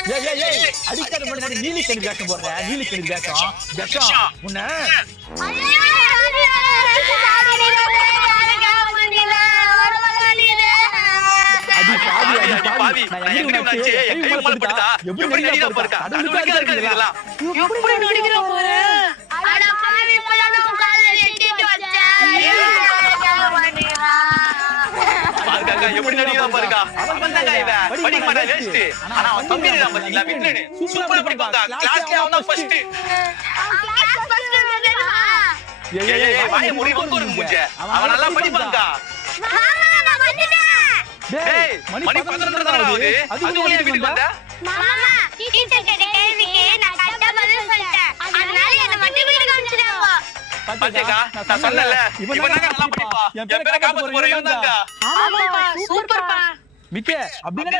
அடிக்காத முன்னாடி நீலி கண்ணி வேஷம் போடுற நீலி கண்ணி வேஷம் முன்ன பாவி எப்படி உனக்கு என் கை மேல படுதா எப்படி நடிடா பாருடா கடவுளுக்கே இருக்குது இதெல்லாம் எப்படி நடிக்கிற பாரு அட பாவி இப்பதான் கால்ல எட்டிட்டு வச்சேன் பாருங்க எப்படி நடிக்கிறா பாருங்க அவன் தான் இவன் படிக்க மாட்டா வேஸ்ட் ஆனா அவன் தம்பி தான் பாத்தீங்களா விக்ரன் சூப்பரா படிப்பாங்க கிளாஸ்ல அவன் தான் ஃபர்ஸ்ட் கிளாஸ் ஃபர்ஸ்ட் தெரியுமா ஏய் வாயை மூடி வங்கோருக்கு மூஞ்சே அவன் நல்லா படிப்பாங்க மாமா நான் வந்துட்டேன் டேய் மணி 11 தான் ஆகுது அதுக்குள்ள வீட்டுக்கு வந்த மாமா டீச்சர் கேட்ட கேள்விக்கு நான் கரெக்ட்டா பதில் சொல்லிட்டேன் அதனால என்ன மட்டும் வீட்டுக்கு அனுப்பிச்சிட்டாங்க பாத்தேக்கா நான் சொன்னல இவன் நல்லா படிப்பா என் பேரை காப்பாத்த போறேன் இவன் தான்க்கா ஆமாப்பா சூப்பர்ப்பா மிக்கே அப்படியே